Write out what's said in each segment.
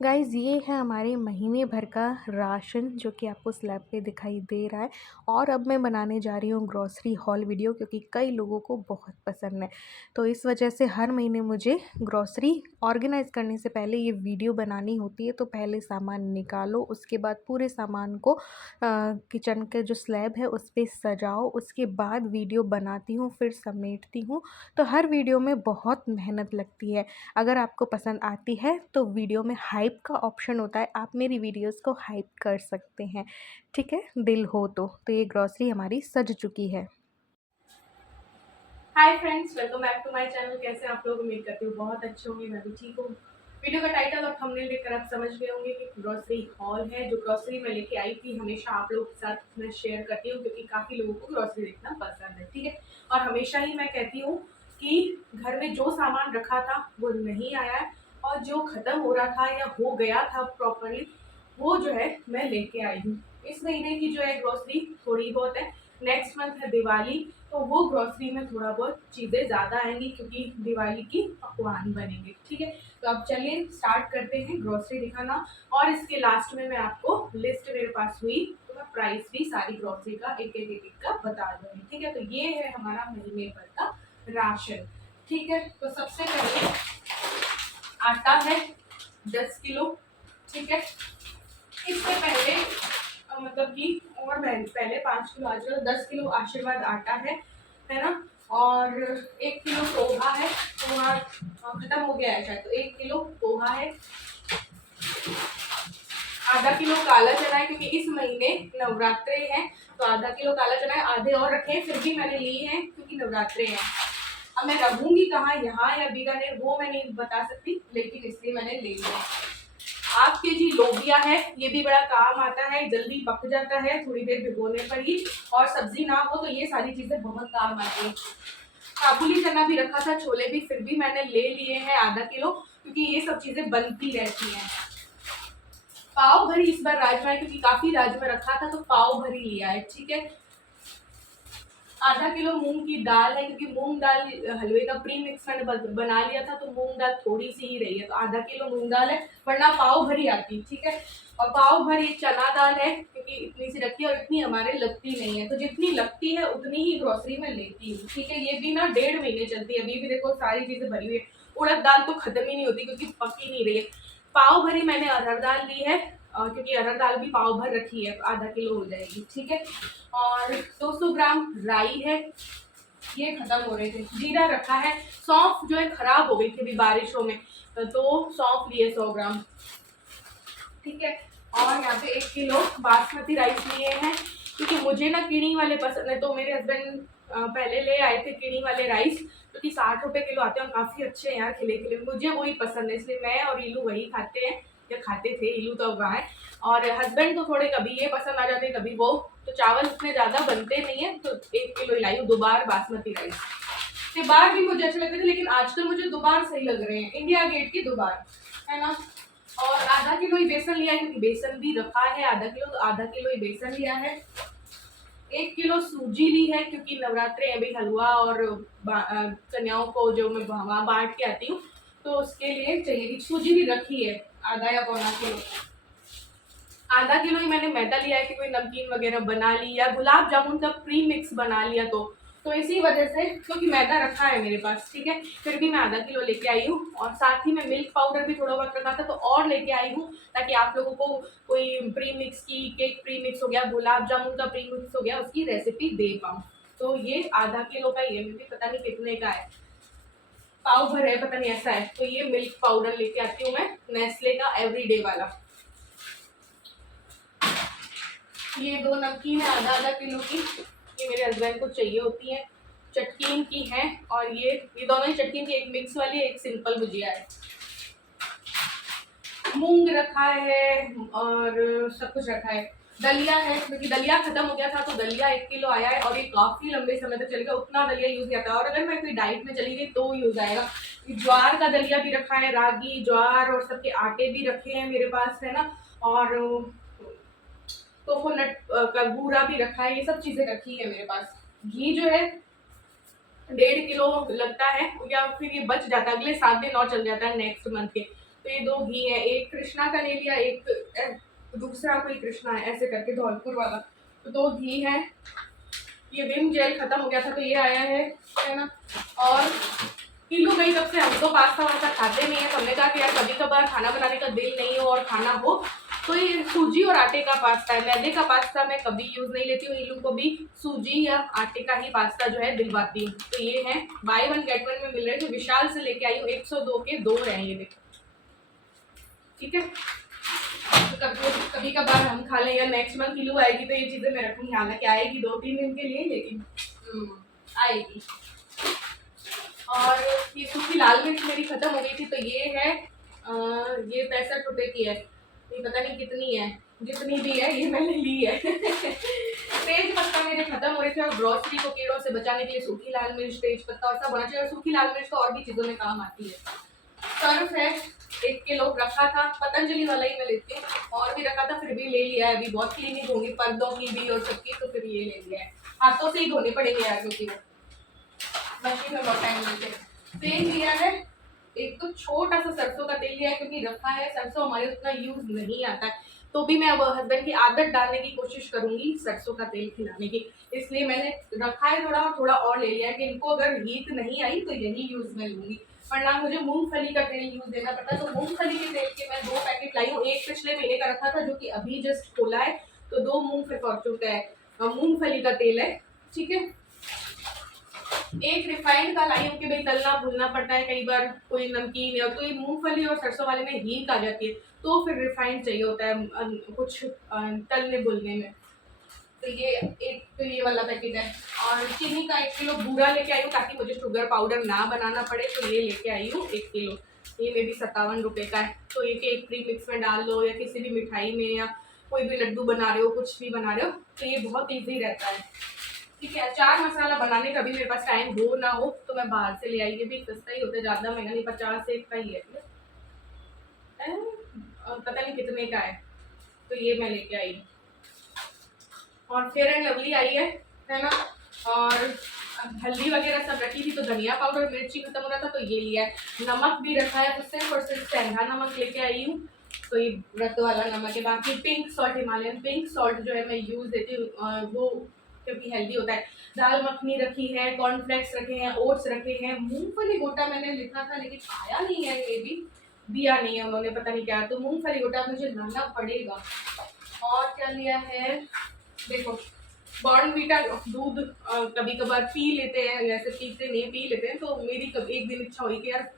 Guys ये है हमारे महीने भर का राशन जो कि आपको स्लैब पे दिखाई दे रहा है। और अब मैं बनाने जा रही हूँ ग्रॉसरी हॉल वीडियो क्योंकि कई लोगों को बहुत पसंद है। तो इस वजह से हर महीने मुझे ग्रॉसरी ऑर्गेनाइज़ करने से पहले ये वीडियो बनानी होती है। तो पहले सामान निकालो, उसके बाद पूरे सामान को किचन के जो स्लैब है उस पे सजाओ, उसके बाद वीडियो बनाती हूँ, फिर समेटती हूँ। तो हर वीडियो में बहुत मेहनत लगती है। अगर आपको पसंद आती है तो वीडियो में हाइप का ऑप्शन होता है, आप मेरी वीडियोस को हाइप कर सकते हैं, ठीक है, दिल हो तो ये ग्रॉसरी हमारी सज चुकी है। Hi friends, welcome back to my channel. कैसे हैं आप लोग? उम्मीद करती हूँ बहुत अच्छे होंगे, मैं भी ठीक हूँ। वीडियो का टाइटल और थंबनेल देखकर आप समझ गए होंगे कि ग्रोसरी हॉल है। जो ग्रोसरी मैं लेके आई थी हमेशा आप लोगों के साथ मैं शेयर करती हूँ क्योंकि काफ़ी लोगों को ग्रोसरी देखना पसंद है, ठीक है। और हमेशा ही मैं कहती हूँ कि घर में जो सामान रखा था वो नहीं आया है, और जो ख़त्म हो रहा था या हो गया था प्रॉपरली वो जो है मैं लेके आई हूँ। इस महीने की जो है ग्रोसरी थोड़ी बहुत है। नेक्स्ट मंथ है दिवाली, तो वो ग्रोसरी में थोड़ा बहुत चीज़ें ज़्यादा आएंगी क्योंकि दिवाली की पकवान बनेंगे, ठीक है। तो अब चलिए स्टार्ट करते हैं ग्रोसरी दिखाना। और इसके लास्ट में मैं आपको लिस्ट मेरे पास हुई तो मैं प्राइस भी सारी ग्रोसरी का एक एक का बता दूंगी, ठीक है। तो ये है हमारा महीने भर का राशन, ठीक है। तो सबसे पहले आटा है 10 किलो, ठीक है। इससे पहले मतलब कि और पहले 5 किलो, आजकल 10 किलो आशीर्वाद आटा है ना। और 1 किलो पोहा है। पोहा खत्म हो गया है शायद, तो 1 किलो पोहा है। आधा किलो काला चना है क्योंकि इस महीने नवरात्रे हैं, तो आधा किलो काला चना है। आधे और रखे हैं फिर भी मैंने लिए हैं क्योंकि नवरात्रे हैं। अब मैं रखूंगी कहाँ, यहाँ या बीकानेर, वो मैं नहीं बता सकती, लेकिन इसलिए मैंने ले लिया। 8 केजी लोबिया है, ये भी बड़ा काम आता है, जल्दी पक जाता है थोड़ी देर भिगोने पर ही। और सब्जी ना हो तो ये सारी चीजें बहुत काम आती है। काबुली चना भी रखा था, छोले भी, फिर भी मैंने ले लिए हैं आधा किलो क्योंकि ये सब चीजें बनती रहती हैं। पाव भरी इस बार राजमा है क्योंकि काफी राजमा रखा था तो पाव भरी लिया है, ठीक है। आधा किलो मूंग की दाल है क्योंकि मूंग दाल हलवे का प्री मिक्स मैंने बना लिया था, तो मूंग दाल थोड़ी सी ही रही है, तो आधा किलो मूंग दाल है, वरना पाव भरी आती, ठीक है। और पाव भरी चना दाल है क्योंकि इतनी सी रखी है और इतनी हमारे लगती नहीं है, तो जितनी लगती है उतनी ही ग्रोसरी में लेती हूँ, ठीक है। ये भी ना 1.5 महीने चलती है। अभी भी देखो सारी चीजें भरी हुई है। उड़द दाल तो खत्म ही नहीं होती क्योंकि पक ही नहीं रही है। पाव भरी मैंने अरहर दाल ली है क्योंकि अरहर दाल भी पाव भर रखी है, तो आधा किलो हो जाएगी, ठीक है। और 200 ग्राम राई है, ये खत्म हो रहे थे। जीरा रखा है। सौंफ जो है खराब हो गई थी अभी बारिशों में, तो सौंफ लिए 100 ग्राम, ठीक है। और यहाँ पे 1 किलो बासमती राइस लिए हैं क्योंकि मुझे ना किणी वाले पसंद है, तो मेरे हस्बैंड पहले ले आए थे किणी वाले राइस क्योंकि 60 रुपए किलो आते हैं और काफ़ी अच्छे हैं यार, खिले खिले, मुझे वही पसंद है, इसलिए मैं और इलू वही खाते हैं, या खाते थे। इलू तो अब वहाँ है। और हस्बैंड को थोड़े कभी ये पसंद आ जाते हैं कभी वो, तो चावल उतने ज़्यादा बनते नहीं है, तो 1 किलो लाई हूँ दोबार बासमती राइस। बार भी मुझे अच्छे लगते थे लेकिन आजकल मुझे दोबार सही लग रहे हैं, इंडिया गेट की दोबार, है ना। और आधा किलो ही बेसन लिया है क्योंकि बेसन भी रखा है आधा किलो, तो आधा किलो ही बेसन लिया है। 1 किलो सूजी ली है क्योंकि नवरात्रे हैं भाई, हलवा और कन्याओं को जो मैं वहाँ बांट के आती हूँ तो उसके लिए चाहिए। सूजी भी रखी है आधा या पौना किलो। आधा किलो ही मैंने मैदा लिया है कि कोई नमकीन वगैरह बना ली या गुलाब जामुन का प्री मिक्स बना लिया, तो इसी वजह से क्योंकि मैदा रखा है मेरे पास, ठीक है, फिर भी मैं आधा किलो लेके आई हूँ। और साथ ही में मिल्क पाउडर भी थोड़ा बहुत रखा था तो और लेके आई हूँ ताकि आप लोगों को कोई प्री मिक्स की, केक प्री मिक्स हो गया, गुलाब जामुन का प्री मिक्स हो गया, उसकी रेसिपी दे पाऊँ। तो ये आधा किलो का, ये भी पता नहीं कितने का है, पाव भर है पता नहीं ऐसा है। तो ये मिल्क पाउडर लेके आती हूँ मैं, नेस्ले का एवरीडे वाला। ये 2 नमकीन है आधा आधा किलो की, ये मेरे हस्बैंड को चाहिए होती है। चटकीन की है, और ये दोनों ही चटकीन की, एक मिक्स वाली एक सिंपल भुजिया है। मूंग रखा है और सब कुछ रखा है। दलिया है क्योंकि दलिया खत्म हो गया था, तो दलिया 1 किलो आया है और ये काफी लंबे समय तक चलेगा, उतना दलिया यूज किया था। और अगर मैं कोई डाइट में चली गई तो यूज आएगा। ज्वार का दलिया भी रखा है, रागी ज्वार और सबके आटे भी रखे हैं मेरे पास, है ना। और कोकोनट का बूरा भी रखा है, ये सब चीजें रखी है मेरे पास। घी जो है 1.5 किलो लगता है, या फिर ये बच जाता है, अगले 7 दिन और चल जाता है नेक्स्ट मंथ के, तो ये 2 घी है, एक कृष्णा का ले लिया, एक दूसरा कोई कृष्णा है ऐसे करके धौलपुर वाला। तो 2 घी है। ये विम जेल खत्म हो गया था तो ये आया है ना। और किलो गई तब से हम तो पास्ता वास्ता खाते नहीं है, तो हमने कहा कि यार कभी कभार खाना बनाने का दिल नहीं हो और खाना हो तो ये सूजी और आटे का पास्ता है। मैदे का पास्ता मैं कभी यूज नहीं लेती हूँ, इल्लू को भी सूजी या आटे का ही पास्ता जो है दिलवाती हूँ। तो ये है बाय 1 गेट 1 में मिल रहे हैं, तो विशाल से लेके आई हूँ, 102 के 2 रहे ये देखो, ठीक है। तो कभी कभार हम खा लें या नेक्स्ट मंथ किलो आएगी तो ये चीजें मैं रखूंगी, हालांकि आएगी 2-3 दिन के लिए लेकिन आएगी। और ये सूखी लाल मिर्च मेरी खत्म हो गई थी तो ये है ये 65 रुपए की है, ये पता नहीं कितनी है, जितनी भी है ये मैंने ली है। तेज पत्ता मेरे खत्म हो रहे थे और ग्रोसरी को कीड़ों से बचाने के लिए सूखी लाल मिर्च, तेज पत्ता और सब होना चाहिए। और सूखी लाल मिर्च तो और भी चीजों में काम आती है। सर्फ है 1 किलो रखा था, पतंजलि वाला ही मैं लेती हूँ, और भी रखा था फिर भी ले लिया है। अभी बहुत क्लीनिंग होगी पर्दों की भी और सबकी, तो फिर ये ले लिया है। हाथों से ही धोने पड़ेंगे यार क्योंकि मशीन में बहुत टाइम लगते हैं। तेल लिया है, एक तो छोटा सा सरसों का तेल लिया है क्योंकि रखा है, सरसों हमारे उतना यूज नहीं आता है, तो भी मैं अब हस्बैंड की आदत डालने की कोशिश करूंगी सरसों का तेल खिलाने की, इसलिए मैंने रखा है थोड़ा और थोड़ा और ले लिया है कि इनको अगर हीट नहीं आई तो यही यूज में लूंगी, वरना मुझे मूंगफली का तेल यूज देना पड़ता है। तो मूंगफली के तेल के मैं 2 पैकेट लाई हूँ, एक पिछले महीने का रखा था जो कि अभी जस्ट खोला है, तो 2 मूंग फॉर्चून का है, मूंगफली का तेल है, ठीक है। एक रिफाइंड का लाई हूँ कि भाई तलना भूलना पड़ता है कई बार, कोई नमकीन या तो ये मूंगफली और सरसों वाले में हीट आ जाती है तो फिर रिफाइंड चाहिए होता है कुछ तलने भूलने में। तो ये एक तो ये वाला पैकेट है। और चीनी का 1 किलो बूरा लेके आई हूँ ताकि मुझे शुगर पाउडर ना बनाना पड़े, तो ये लेके आई हूँ 1 किलो। ये में भी 57 रुपए का है, तो ये केक प्री मिक्स में डाल लो या किसी भी मिठाई में, या कोई भी लड्डू बना रहे हो कुछ भी बना रहे हो तो ये बहुत ईजी रहता है, ठीक है। अचार मसाला बनाने का भी मेरे पास टाइम हो ना हो तो मैं बाहर से ले आई, ये भी सस्ता ही होता है, ज्यादा महंगा नहीं, 50 एक का ही है, और पता नहीं कितने का है, तो ये मैं लेके आई। और फेयर एंड लवली आई है ना। और हल्दी वगैरह सब रखी थी तो धनिया पाउडर मिर्ची खत्म हो रहा था तो ये लिया है। नमक भी रखा है तो सिर्फ और सिर्फ सेंधा नमक लेके आई हूँ, तो ये व्रत वाला नमक है। बाकी pink salt, Himalayan pink salt जो है मैं यूज देती हूँ वो क्योंकि हेल्दी होता है। दाल मखनी रखी है, कॉर्नफ्लेक्स रखे हैं, ओट्स रखे हैं, मूंगफली गोटा मैंने लिखा था लेकिन आया नहीं है, ये भी दिया नहीं है उन्होंने, पता नहीं क्या, तो मूंगफली गोटा मुझे लाना पड़ेगा। और क्या लिया है देखो, बॉर्नवीटा दूध कभी कभार पी लेते हैं, जैसे पीते नहीं पी लेते हैं, तो मेरी कभी एक दिन इच्छा हुई कि यार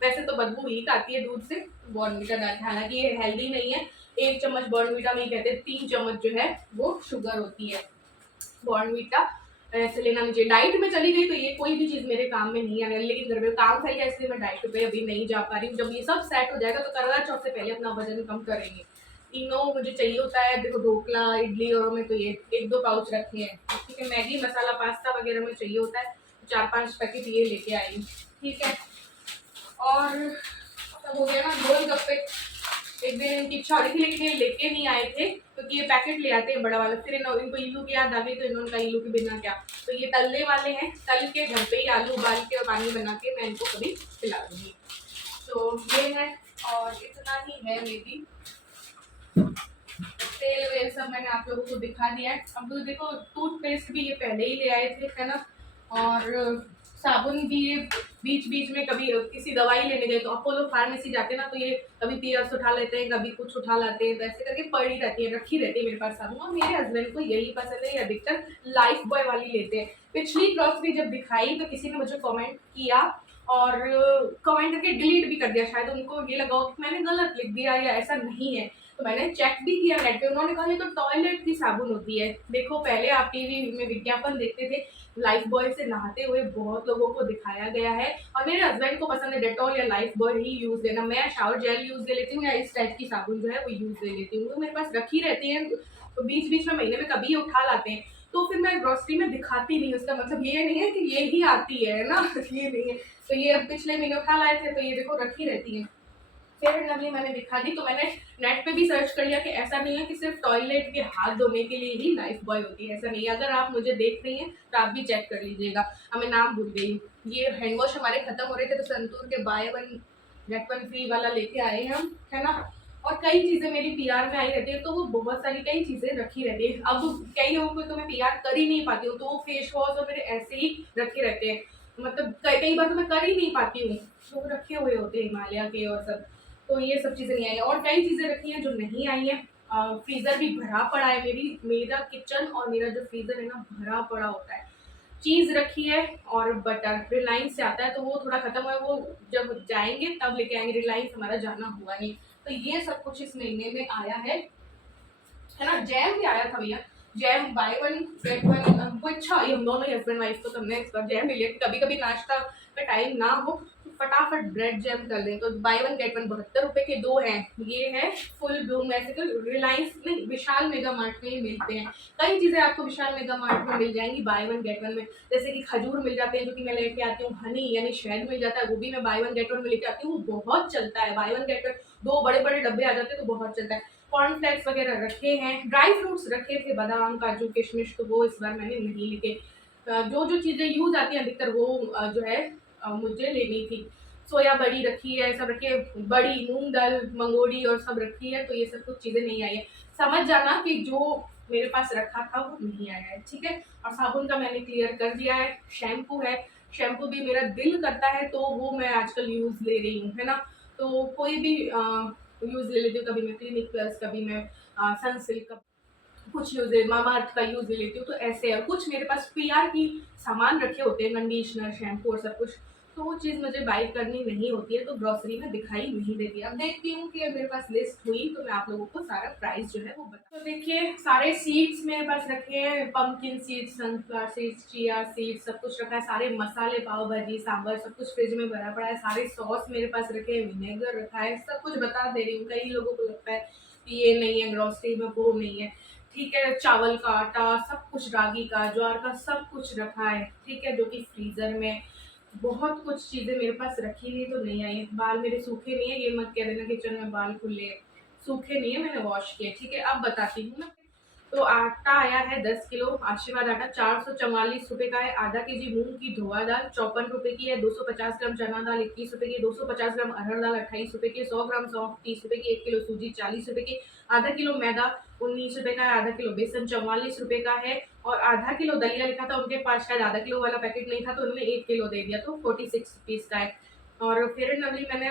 वैसे तो बदबू ही आती है दूध से, बॉर्नवीटा डालते, हालांकि ये हेल्दी नहीं है। 1 चम्मच बॉर्नवीटा में कहते हैं 3 चम्मच जो है वो शुगर होती है। बॉर्नवीटा ऐसे लेना मुझे, डाइट में चली गई तो ये कोई भी चीज मेरे काम में नहीं आने वाली, लेकिन घर में काम फैल गया इसलिए मैं डाइट पे अभी नहीं जा पा रही हूँ। जब ये सब सेट हो जाएगा तो करवा चौथ से पहले अपना वजन कम करेंगे। तीनों मुझे चाहिए होता है, देखो ढोकला इडली और में तो ये 1-2 पाउच रखे हैं, ठीक है। मैगी मसाला पास्ता वगैरह में चाहिए होता है, 4-5 पैकेट ये लेके आई, ठीक है। और सब हो गया ना। गोलगप्पे एक दिन इनकी इच्छा हो रही थी लेकिन ये लेके नहीं आए थे क्योंकि ये पैकेट ले आते हैं बड़ा वाला, फिर इनको इल्लू की याद आ गई तो इन्होंने कहा इल्लू के बिना क्या, तो ये तलने वाले हैं, तल के घर पे ही आलू उबाल के और पानी बना के मैं इनको कभी खिला दूंगी। तो ये है और इतना ही है, मे बी तेल वेल सब मैंने आप लोगों को दिखा दिया है। अब तो देखो टूथपेस्ट भी ये पहले ही ले आए थे, है ना। और साबुन भी ये बीच बीच में कभी किसी दवाई लेने गए तो अपोलो फार्मेसी जाते ना, तो ये कभी पियर्स उठा लेते हैं, कभी कुछ उठा लाते हैं, तो ऐसे करके पड़ी रहती है, रखी रहती है मेरे पास साबुन। और मेरे हस्बैंड को यही पसंद है, ये अधिकतर लाइफ बॉय वाली लेते हैं। पिछली ग्रॉसरी जब दिखाई तो किसी ने मुझे कमेंट किया और कमेंट करके डिलीट भी कर दिया, शायद उनको ये लगा कि मैंने गलत लिख दिया या ऐसा नहीं है, तो मैंने चेक भी किया नेट पे, उन्होंने कहा ये तो टॉयलेट की साबुन होती है। देखो पहले आप टीवी में विज्ञापन देखते थे, लाइफ बॉय से नहाते हुए बहुत लोगों को दिखाया गया है, और मेरे हस्बैंड को पसंद है डेटॉल या लाइफ बॉय ही यूज देना। मैं शावर जेल यूज दे लेती हूँ या इस टाइप की साबुन जो है वो यूज दे लेती हूँ, तो मेरे पास रखी रहती है, तो बीच बीच में महीने में कभी उठा लाते हैं, तो फिर मैं ग्रोसरी में दिखाती नहीं, उसका मतलब ये नहीं है कि ये ही आती है ना, ये नहीं है। तो ये अब पिछले महीने उठा लाए थे तो ये देखो रखी रहती है। फेयर एंड लवली मैंने दिखा दी, तो मैंने नेट पे भी सर्च कर लिया कि ऐसा नहीं है कि सिर्फ टॉयलेट के हाथ धोने के लिए ही लाइफ बॉय होती है, ऐसा नहीं है। अगर आप मुझे देख रही हैं तो आप भी चेक कर लीजिएगा, हमें नाम भूल गई। ये हैंड वॉश हमारे खत्म हो रहे थे तो संतूर के बाय 1 गेट वन फ्री वाला लेके आए हैं हम, है ना। और कई चीज़ें मेरी पीआर में आई रहती है, तो वो बहुत सारी कई चीज़ें रखी रहती है। अब कई लोगों को तो मैं पीआर कर ही नहीं पाती हूँ, तो वो फेस वॉश और मेरे ऐसे ही रखे रहते हैं, मतलब कई कई बार तो मैं कर ही नहीं पाती हूँ, तो वो रखे हुए होते हैं हिमालय के और सब। तो ये सब चीज़ें नहीं आई हैं, और कई चीज़ें रखी हैं जो नहीं आई हैं। फ्रीज़र भी भरा पड़ा है, मेरा किचन और मेरा जो फ्रीज़र है ना भरा पड़ा होता है। चीज़ रखी है और बटर रिलायंस से आता है, तो वो थोड़ा खत्म हुआ है, वो जब जाएंगे तब लेके आएंगे, रिलायंस हमारा जाना हुआ नहीं। तो ये सब कुछ इस महीने में आया है ना। जैम भी आया था भैया, jam by one get one, वो अच्छा ये हम दोनों ही हस्बैंड वाइफ तो हमने इस बार जैम ले लिया। कभी कभी नाश्ता में टाइम ना हो तो फटाफट ब्रेड जैम कर लें, तो बाय वन गेट वन 72 रुपए के दो हैं। ये है फुल ब्लूम, ऐसे तो रिलायंस नहीं विशाल मेगा मार्ट में ही मिलते हैं। कई चीजें आपको विशाल मेगा मार्ट में मिल जाएंगी बाय वन गेट वन में, जैसे कि खजूर मिल जाते हैं जो कि मैं लेके आती हूँ, हनी यानी शहद मिल जाता है, वो भी मैं बाय वन गेट वन में लेके आती हूँ, वो बहुत चलता है। बाय वन गेट वन दो बड़े बड़े डब्बे आ जाते हैं तो बहुत चलता है। कॉर्नफ्लेक्स वगैरह रखे हैं, ड्राई फ्रूट्स रखे थे, बादाम काजू किशमिश, तो वो इस बार मैंने नहीं लेके, जो जो चीज़ें यूज आती हैं अधिकतर वो जो है मुझे लेनी थी। सोया बड़ी रखी है, सब रखी है, बड़ी मूंग दाल मंगोड़ी और सब रखी है, तो ये सब कुछ चीज़ें नहीं आई है। समझ जाना कि जो मेरे पास रखा था वो नहीं आया है, ठीक है। और साबुन का मैंने क्लियर कर दिया है। शैम्पू है, शैम्पू भी मेरा दिल करता है तो वो मैं आजकल यूज ले रही हूँ, है ना। तो कोई भी यूज ले लेती हूँ, कभी मैं क्लिनिक प्लस, कभी मैं सनसिल्क का कुछ यूज ले, मामा अर्थ का यूज ले लेती हूँ, तो ऐसे है। कुछ मेरे पास पीआर की सामान रखे होते हैं, कंडीशनर शैम्पू और सब कुछ, तो वो चीज़ मुझे बाई करनी नहीं होती है, तो ग्रॉसरी में दिखाई नहीं देती। अब देखती हूँ कि मेरे पास लिस्ट हुई तो मैं आप लोगों को सारा प्राइस जो है वो बता। तो देखिए सारे सीड्स मेरे पास रखे हैं, pumpkin seeds, sunflower seeds, chia seeds, सब कुछ रखा है। सारे मसाले, पाव भाजी, सांभर, सब कुछ फ्रिज में भरा पड़ा है। सारे सॉस मेरे पास रखे हैं, विनेगर रखा है, सब कुछ बता दे रही हूँ। कई लोगों को लगता है कि ये नहीं है ग्रॉसरी में, वो नहीं है, ठीक है। चावल का आटा, सब कुछ, रागी का, ज्वार का, सब कुछ रखा है, ठीक है, जो कि फ्रीजर में। बहुत कुछ चीजें मेरे पास रखी हुई तो नहीं आई है। बाल मेरे सूखे नहीं है, ये मत कह देना किचन में बाल खुले हैं, सूखे नहीं है, मैंने वॉश किए, ठीक है। अब बताती हूँ ना। तो आटा आया है 10 किलो, आशीर्वाद आटा 444 रुपए का है। आधा केजी मूंग की धोआ दाल 54 रुपए की है। 250 ग्राम चना दाल 21 रुपए की। 250 ग्राम अरहर दाल 28 रुपए की। 100 ग्राम सौंफ 30 रुपए की। 1 किलो सूजी 40 रुपए की। आधा किलो मैदा 19 रुपए का है। आधा किलो बेसन 44 रुपए का है। और आधा किलो दलिया लिखा था उनके पास, शायद आधा किलो वाला पैकेट नहीं था तो उन्होंने 1 किलो दे दिया, तो 46 रुपीज का है। और फेयर एंड लवली मैंने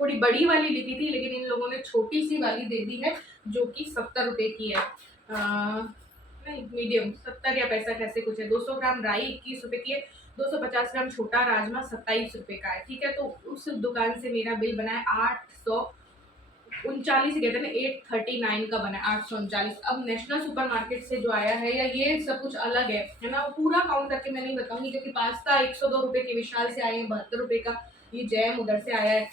थोड़ी बड़ी वाली ली थी, लेकिन इन लोगों ने छोटी सी वाली दे दी है जो कि 70 रुपए की है। नहीं मीडियम 70 या 65 ऐसे कुछ है। 200 ग्राम राई 21 रुपए की है। 250 ग्राम छोटा राजमा 27 रुपए का है, ठीक है। तो उस दुकान से मेरा बिल बना है 839, कहते हैं ना 839 का बना है, 839। अब नेशनल सुपरमार्केट से जो आया है, या ये सब कुछ अलग है ना, वो पूरा काउंट करके मैं नहीं बताऊंगी, क्योंकि पास्ता 102 रुपए के विशाल से आए हैं, 72 रुपए का। ये जैम उधर से आया है,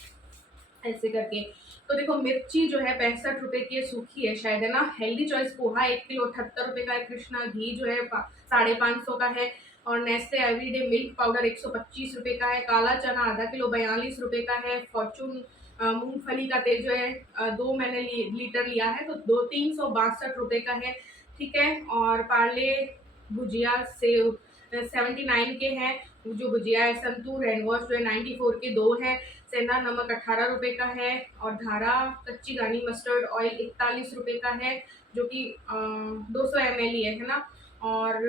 ऐसे करके। तो देखो मिर्ची जो है 65 रुपए की है, सूखी है शायद, है ना। हेल्दी चॉइस पोहा 1 किलो 78 रुपए का है। कृष्णा घी जो है 550 का है। और नेस्ले एवरीडे मिल्क पाउडर 125 रुपए का है। काला चना आधा किलो 42 रुपए का है। फॉर्चून मूंगफली का तेल जो है दो मैंने लीटर लिया है, तो 362 रुपए का है, ठीक है। और पार्ले भुजिया से 79 के हैं, जो भुजिया है। संतूर हैंड वॉश जो है 94 के दो है। सेंधा नमक 18 रुपए का है। और धारा कच्ची घानी मस्टर्ड ऑयल 41 रुपए का है, जो कि 200 ml ही है ना। और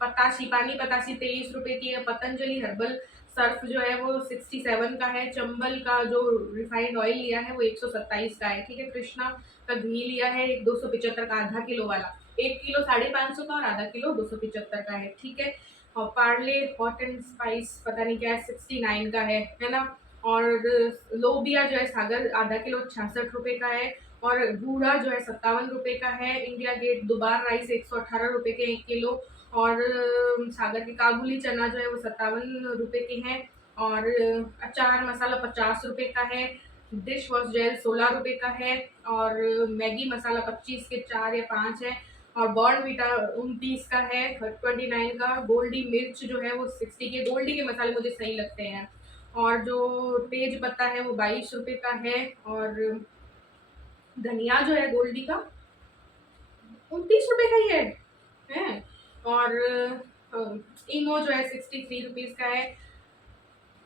पतासी, पानी पतासी 23 रुपए की है। पतंजलि हर्बल सर्फ जो है वो 67 का है। चंबल का जो रिफाइंड ऑयल लिया है वो 127 का है, ठीक है। कृष्णा का घी लिया है 275 का, आधा किलो वाला। 1 किलो 550 का और आधा किलो 275 का है, ठीक है। और पार्ले हॉट एंड स्पाइस पता नहीं क्या है 69 का है ना। और लोबिया जो है सागर आधा किलो 66 रुपए का है। और बूढ़ा जो है 57 रुपए का है। इंडिया गेट दोबार राइस 118 रुपए के 1 किलो। और सागर के काबुली चना जो है वो 57 रुपए के हैं। और अचार मसाला 50 रुपए का है। डिश वॉश जेल 16 रुपए का है। और मैगी मसाला 25 के 4 या 5 है। और बॉर्नवीटा 29 का है, 29 का। गोल्डी मिर्च जो है वो 60 के। गोल्डी के मसाले मुझे सही लगते हैं। और जो तेज पत्ता है वो 22 रुपए का है। और धनिया जो है गोल्डी का 29 रुपए का ही है। और इनो जो है 63 रुपीज का है।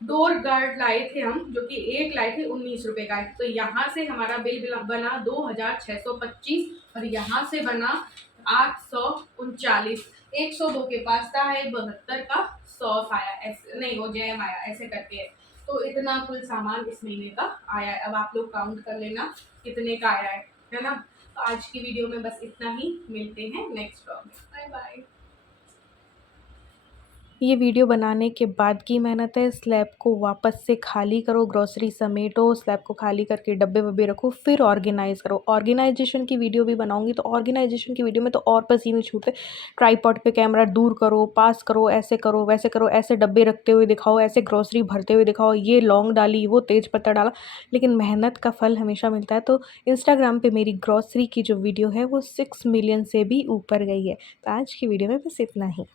डोर गार्ड लाए थे हम, जो कि एक लाए थे 19 रुपए का है। तो यहाँ से हमारा बिल बना 2625 और यहाँ से बना 839। 102 के पास्ता है, 72 का सॉस आया, ऐसे नहीं वो जैम आया, ऐसे करके है। तो इतना कुल सामान इस महीने का आया है। अब आप लोग काउंट कर लेना कितने का आया है ना। तो आज की वीडियो में बस इतना ही, मिलते हैं नेक्स्ट व्लॉग में। Bye bye. ये वीडियो बनाने के बाद की मेहनत है। स्लैब को वापस से खाली करो, ग्रोसरी समेटो, स्लैब को खाली करके डब्बे वब्बे रखो, फिर ऑर्गेनाइज़ करो। ऑर्गेनाइजेशन की वीडियो भी बनाऊंगी, तो ऑर्गेनाइजेशन की वीडियो में तो और पसीने छूटते। ट्राईपॉड पे कैमरा दूर करो, पास करो, ऐसे करो वैसे करो, ऐसे डब्बे रखते हुए दिखाओ, ऐसे ग्रोसरी भरते हुए दिखाओ, ये लौंग डाली, वो तेज पत्ता डाला। लेकिन मेहनत का फल हमेशा मिलता है। तो इंस्टाग्राम पे मेरी ग्रोसरी की जो वीडियो है वो 6 मिलियन से भी ऊपर गई है। तो आज की वीडियो में बस इतना ही।